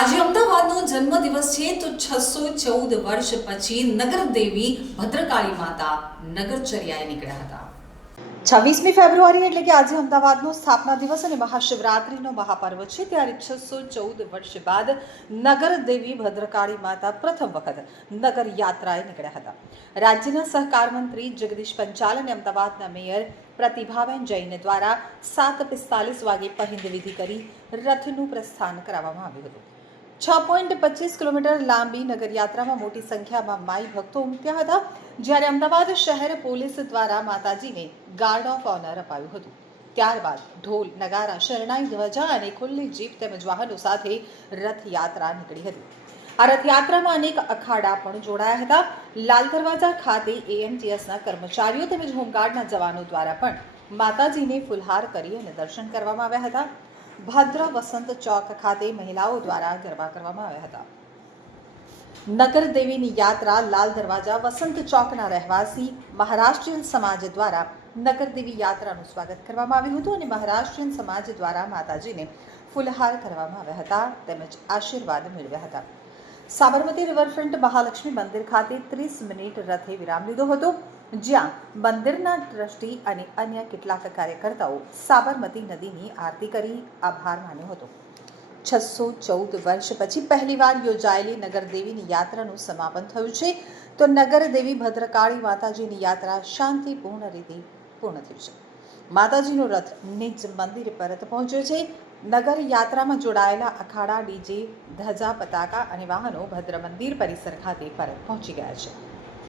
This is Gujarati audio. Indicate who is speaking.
Speaker 1: આજે અમદાવાદનો જન્મદિવસ છે તો છસો ચૌદ વર્ષ પછી નગર દેવી ભદ્રકાળી માતા નગરચર્યાએ નીકળ્યા હતા. છવ્વીસમી ફેબ્રુઆરી એટલે કે આજે અમદાવાદનો સ્થાપના દિવસ અને મહાશિવરાત્રિનો મહાપર્વ છે, ત્યારે છસો ચૌદ વર્ષ બાદ નગર દેવી ભદ્રકાળી માતા પ્રથમ વખત નગર યાત્રાએ નીકળ્યા હતા. રાજ્યના સહકાર મંત્રી જગદીશ પંચાલ અને અમદાવાદના મેયર પ્રતિભાબેન જૈન દ્વારા સાત પિસ્તાલીસ વાગે પહિંદ વિધિ કરી રથનું પ્રસ્થાન કરાવવામાં આવ્યું હતું. છ પોઈન્ટ પચીસ કિલોમીટર લાંબી નગરયાત્રામાં મોટી સંખ્યામાં માઈ ભક્તો ઉમટ્યા હતા, જ્યારે અમદાવાદ શહેર પોલીસ દ્વારા માતાજીને ગાર્ડ ઓફ ઓનર અપાયું હતું. ત્યારબાદ ઢોલ, નગારા, શરણાઈ, ધ્વજા અને ખુલ્લી જીપ તેમજ વાહનો સાથે રથયાત્રા નીકળી હતી. આ રથયાત્રામાં અનેક અખાડા પણ જોડાયા હતા. લાલ દરવાજા ખાતે એએમટીએસના કર્મચારીઓ તેમજ હોમગાર્ડના જવાનો દ્વારા પણ માતાજીને ફુલહાર કરી અને દર્શન કરવામાં આવ્યા હતા. ભદ્ર વસંત ચોક ખાતે મહિલાઓ દ્વારા ગરબા કરવામાં આવ્યા હતા. નગર દેવીની યાત્રા લાલ દરવાજા વસંત ચોકના રહેવાસી મહારાષ્ટ્રીયન સમાજ દ્વારા નગર દેવી યાત્રાનું સ્વાગત કરવામાં આવ્યું હતું અને મહારાષ્ટ્રીયન સમાજ દ્વારા માતાજીને ફુલહાર કરવામાં આવ્યા હતા તેમજ આશીર્વાદ મેળવ્યા હતા. સાબરમતી રિવરફ્રન્ટ મહાલક્ષ્મી મંદિર ખાતે ત્રીસ મિનિટ રથે વિરામ લીધો હતો. જ્યાં મંદિરના ટ્રસ્ટી અને અન્ય કેટલાક કાર્યકર્તાઓ સાબરમતી નદીની આરતી કરી આભાર માન્યો હતો. છસો ચૌદ વર્ષ પછી પહેલીવાર યોજાયેલી નગરદેવીની યાત્રાનું સમાપન થયું છે. તો નગરદેવી ભદ્રકાળી માતાજીની યાત્રા શાંતિપૂર્ણ રીતે પૂર્ણ થયું છે. માતાજીનો રથ નિજ મંદિર પરત પહોંચ્યો છે. નગર યાત્રામાં જોડાયેલા અખાડા ડીજે, ધજા, પતાકા અને વાહનો ભદ્ર મંદિર પરિસર ખાતે પરત પહોંચી ગયા છે.